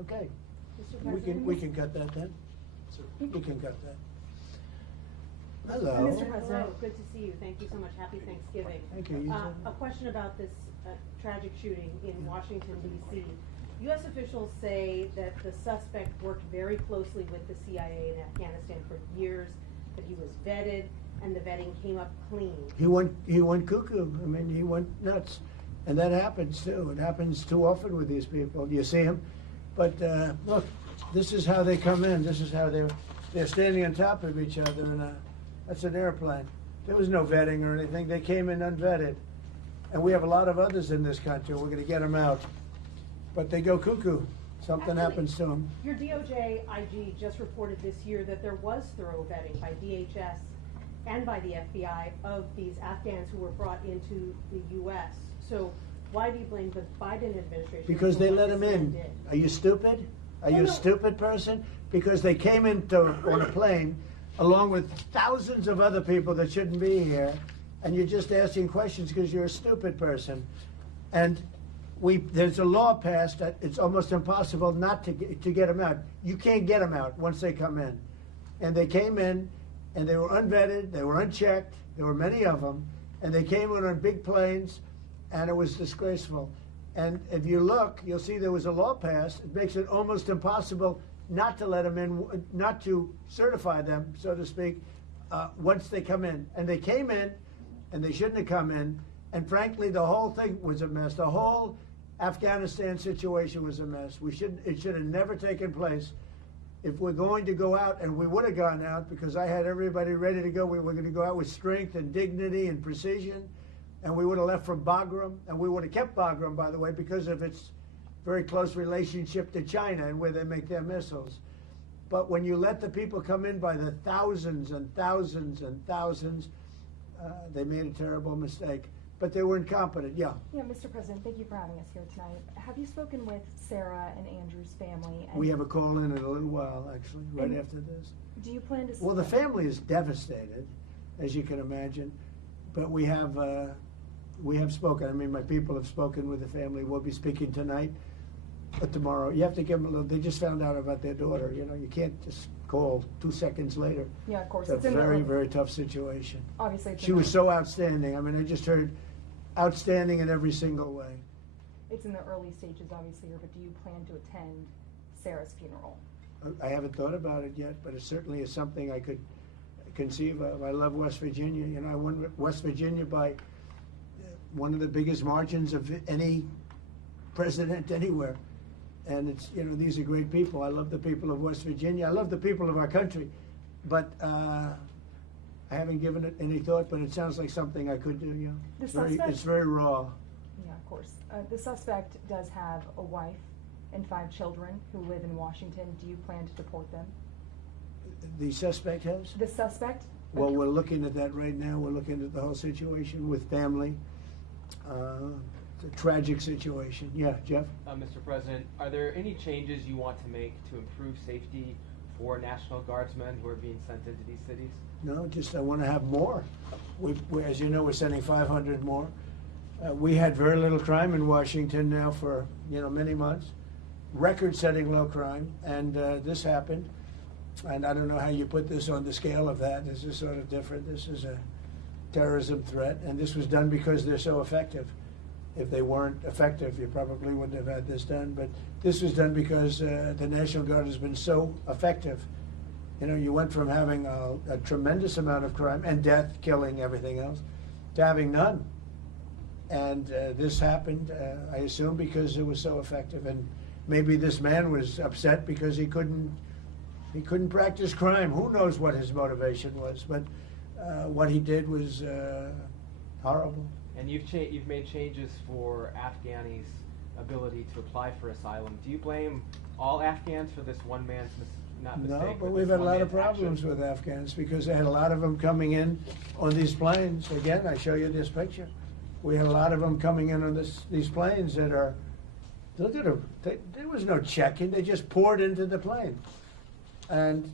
Okay. Mr. We President. can cut that then. We can cut that. Hello. Mr. President, good to see you. Thank you so much. Happy Thanksgiving. Thank you. A question about this tragic shooting in Washington, D.C. U.S. officials say that the suspect worked very closely with the CIA in Afghanistan for years, that he was vetted, and the vetting came up clean. He went cuckoo. I mean, he went nuts. And that happens too. It happens too often with these people. You see them. But look, this is how they come in. This is how they're standing on top of each other, and that's an airplane. There was no vetting or anything. They came in unvetted. And we have a lot of others in this country. We're going to get them out. But they go cuckoo. Something happens to them. Your DOJ IG just reported this year that there was thorough vetting by DHS and by the FBI of these Afghans who were brought into the U.S. So why do you blame the Biden administration? Because for they what let this them in. man did? Are you stupid? Are you a stupid person? Because they came on a plane along with thousands of other people that shouldn't be here, and you're just asking questions because you're a stupid person. And there's a law passed that it's almost impossible not to get them out. You can't get them out once they come in. And they came in, and they were unvetted, they were unchecked, there were many of them, and they came in on big planes, and it was disgraceful. And if you look, you'll see there was a law passed. It makes it almost impossible not to let them in, not to certify them, so to speak, once they come in. And they came in, and they shouldn't have come in. And frankly, the whole thing was a mess. The whole Afghanistan situation was a mess. It should have never taken place. If we're going to go out, and we would have gone out because I had everybody ready to go, we were going to go out with strength and dignity and precision, and we would have left from Bagram, and we would have kept Bagram, by the way, because of its very close relationship to China and where they make their missiles. But when you let the people come in by the thousands and thousands and thousands, they made a terrible mistake. But they were incompetent, yeah. Yeah, Mr. President, thank you for having us here tonight. Have you spoken with Sarah and Andrew's family? And We have a call in a little while, actually, right after this. Do you plan to... Well, the family is devastated, as you can imagine. But we have spoken. I mean, my people have spoken with the family. We'll be speaking tonight, but tomorrow. You have to give them a little... They just found out about their daughter. You know, you can't just call 2 seconds later. Yeah, of course. It's a very, very tough situation. Obviously, she was so outstanding. I mean, I just heard outstanding in every single way. It's in the early stages, obviously, but do you plan to attend Sarah's funeral? I haven't thought about it yet, but it certainly is something I could conceive of. I love West Virginia. You know, I won West Virginia by one of the biggest margins of any president anywhere. And it's, you know, these are great people. I love the people of West Virginia. I love the people of our country. But I haven't given it any thought, but it sounds like something I could do, yeah. It's very raw. Yeah, of course. The suspect does have a wife and 5 children who live in Washington. Do you plan to deport them? The suspect has? The suspect? Well, we're looking at that right now. We're looking at the whole situation with family. It's a tragic situation. Yeah, Jeff? Mr. President, are there any changes you want to make to improve safety for National Guardsmen who are being sent into these cities? No, just I want to have more. As you know, we're sending 500 more. We had very little crime in Washington now for, you know, many months. Record-setting low crime, and this happened. And I don't know how you put this on the scale of that. This is sort of different. This is a terrorism threat, and this was done because they're so effective. If they weren't effective, you probably wouldn't have had this done. But this was done because the National Guard has been so effective. You know, you went from having a tremendous amount of crime and death, killing, everything else, to having none. And this happened, I assume, because it was so effective. And maybe this man was upset because he couldn't practice crime. Who knows what his motivation was? But what he did was horrible. And you've made changes for Afghanis' ability to apply for asylum. Do you blame all Afghans for this one man's mistake? No, but we've had a lot of problems with Afghans because they had a lot of them coming in on these planes. Again, I show you this picture. We had a lot of them coming in on these planes that are, look at them. There was no checking. They just poured into the plane. And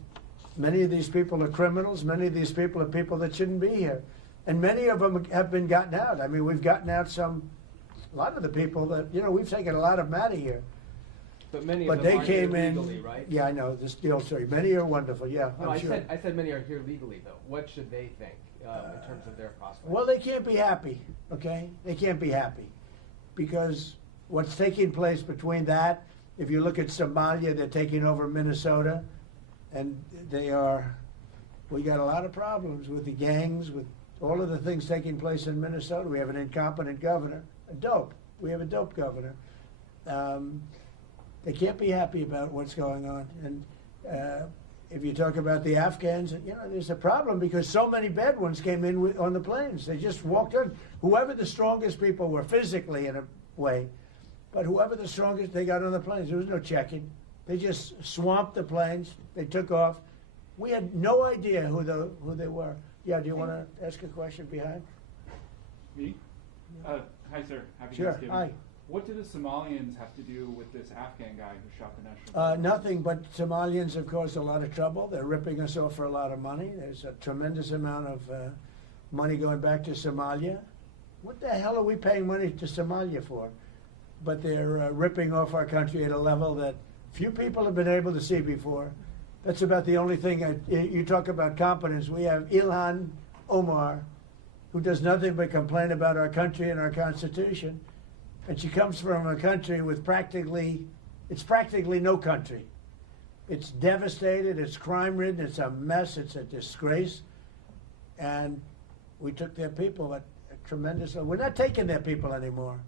many of these people are criminals. Many of these people are people that shouldn't be here. And many of them have been gotten out. I mean, we've gotten out a lot of the people that, you know, we've taken a lot of them out of here. But many But of them they are here came in. legally, right? Yeah, I know this deal story. Many are wonderful. Yeah, No, I'm sure. I said many are here legally, though. What should they think in terms of their prospects? Well, they can't be happy. Okay, they can't be happy because what's taking place between that. If you look at Somalia, they're taking over Minnesota, and they are. We got a lot of problems with the gangs, with all of the things taking place in Minnesota. We have an incompetent governor, a dope. We have a dope governor. They can't be happy about what's going on. And if you talk about the Afghans, you know, there's a problem because so many bad ones came in on the planes. They just walked in. Whoever the strongest people were physically in a way, but whoever the strongest, they got on the planes. There was no checking. They just swamped the planes. They took off. We had no idea who they were. Yeah, do you want to ask a question behind? Me? Hi, sir. Happy Sure. Thanksgiving. Hi. What do the Somalians have to do with this Afghan guy who shot the national? Nothing, but Somalians have caused a lot of trouble. They're ripping us off for a lot of money. There's a tremendous amount of money going back to Somalia. What the hell are we paying money to Somalia for? But they're ripping off our country at a level that few people have been able to see before. That's about the only thing. You talk about competence. We have Ilhan Omar, who does nothing but complain about our country and our Constitution. And she comes from a country with practically no country. It's devastated, it's crime-ridden, it's a mess, it's a disgrace. And we took their people at a tremendous... We're not taking their people anymore.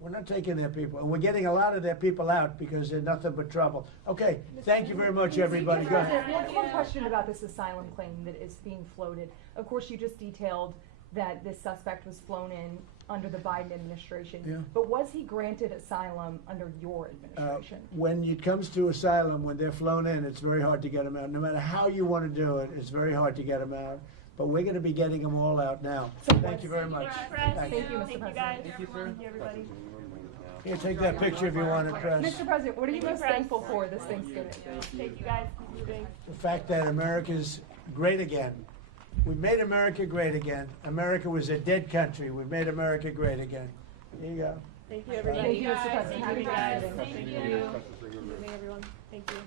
We're not taking their people. And we're getting a lot of their people out because they're nothing but trouble. Okay, thank you very much, everybody. Go ahead. One question about this asylum claim that is being floated. Of course, you just detailed that this suspect was flown in under the Biden administration. Yeah. But was he granted asylum under your administration? When it comes to asylum, when they're flown in, it's very hard to get them out. No matter how you want to do it, it's very hard to get them out. But we're going to be getting them all out now. Thank you very much. Thank you, Mr. President. Guys. Thank you, sir. Thank you, everybody. Here, take that picture if you want it, Press. Mr. President, what are you most thankful for this Thanksgiving? Thank you, guys. Thank you. The fact that America's great again. We made America great again. America was a dead country. We made America great again. There you go. Thank you, everybody. Thank you, Mr. President. Thank Happy you, guys. Thanksgiving. Thank you. Good evening, everyone. Thank you.